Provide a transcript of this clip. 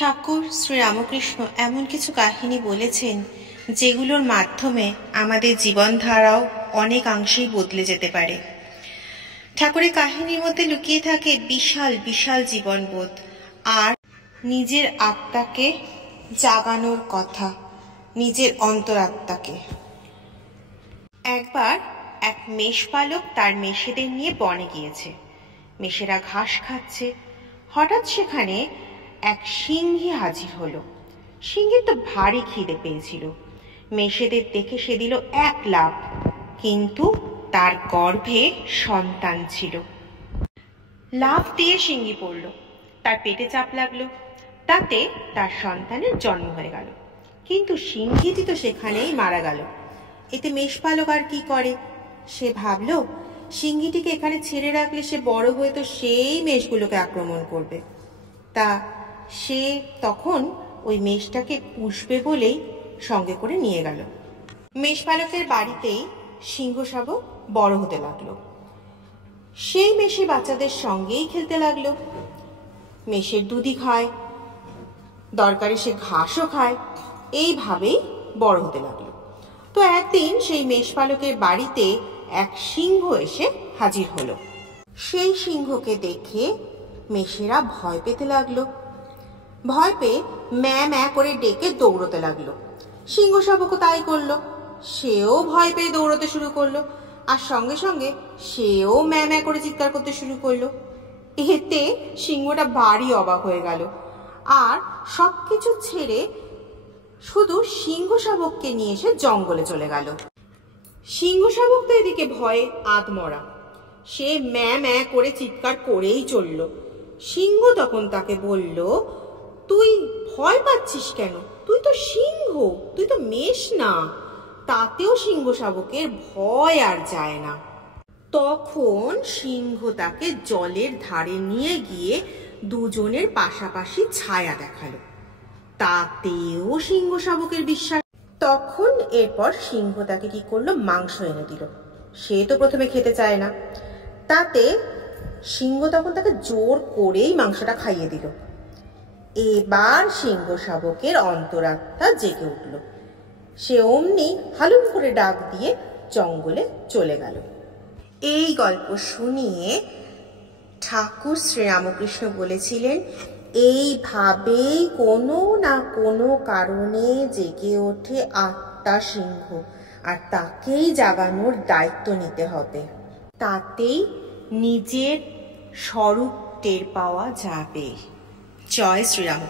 ঠাকুর শ্রীরামকৃষ্ণ এমন কিছু কাহিনী বলেছেন যেগুলোর মাধ্যমে আমাদের জীবনধারাও অনেকাংশেই বদলে যেতে পারে। ঠাকুরের কাহিনীর মধ্যে লুকিয়ে থাকে বিশাল বিশাল জীবনবোধ আর নিজের আত্মাকে জাগানোর কথা, নিজের অন্তরাত্মাকে। একবার এক মেষপালক তার মেষেদের নিয়ে বনে গিয়েছে। মেষেরা ঘাস খাচ্ছে। হঠাৎ সেখানে এক সিংহী হাজির হলো। সিংহীর তো ভারী খিদে পেয়েছিল। মেষেদের দেখে সে দিল এক লাফ, কিন্তু তার গর্ভে সন্তান ছিল। লাফ দিয়ে সিংহী পড়ল, তার পেটে চাপ লাগলো, তাতে তার সন্তানের জন্ম হয়ে গেল। কিন্তু সিংহীটি তো সেখানেই মারা গেল। এতে মেষপালক আর কি করে? সে ভাবল সিংহীটিকে এখানে ছেড়ে রাখলে সে বড় হয়ে তো সেই মেষগুলোকে আক্রমণ করবে। তা সে তখন ওই মেষটাকে পুষবে বলেই সঙ্গে করে নিয়ে গেল। মেষপালকের বাড়িতেই সিংহ শাবক বড় হতে লাগলো। সেই মেষে বাচ্চাদের সঙ্গেই খেলতে লাগলো। মেষের দুধই খায়, দরকারে সে ঘাসও খায়। এইভাবেই বড় হতে লাগলো। তো একদিন সেই মেষপালকের বাড়িতে এক সিংহ এসে হাজির হলো। সেই সিংহকে দেখে মেষেরা ভয় পেতে লাগলো। ভয় পেয়ে ম্যা ম্যা করে ডেকে দৌড়তে লাগলো। সিংহ শাবকও তাই করলো। সেও ভয় পেয়ে দৌড়তে শুরু করলো, আর সঙ্গে সঙ্গে সেও ম্যা ম্যা করে চিৎকার করতে শুরু করলো। এতে সিংহটা ভারী অবাক হয়ে গেল, আর সবকিছু ছেড়ে শুধু সিংহ শাবককে নিয়ে এসে জঙ্গলে চলে গেল। সিংহ শাবক তো এদিকে ভয়ে আধমরা। সে ম্যা ম্যা করে চিৎকার করেই চলল। সিংহ তখন তাকে বলল, তুই ভয় পাচ্ছিস কেন? তুই তো সিংহ, তুই তো মেষ না। তাতেও সিংহ শাবকের ভয় আর যায় না। তখন সিংহ তাকে জলের ধারে নিয়ে গিয়ে দুজনের পাশাপাশি ছায়া দেখালো। তাতেও সিংহ শাবকের বিশ্বাস। তখন এরপর সিংহ তাকে কি করলো, মাংস এনে দিল। সে তো প্রথমে খেতে চায় না। তাতে সিংহ তখন তাকে জোর করেই মাংসটা খাইয়ে দিল। এবার সিংহ শাবকের অন্তরাত্মা জেগে উঠল। সে অমনি হালুম করে ডাক দিয়ে জঙ্গলে চলে গেল। এই গল্প শুনিয়ে ঠাকুর শ্রীরামকৃষ্ণ বলেছিলেন, এইভাবেই কোনো না কোনো কারণে জেগে ওঠে আত্মা সিংহ, আর তাকেই জাগানোর দায়িত্ব নিতে হবে। তাতেই নিজের স্বরূপ টের পাওয়া যাবে। জয় শ্রীরাম।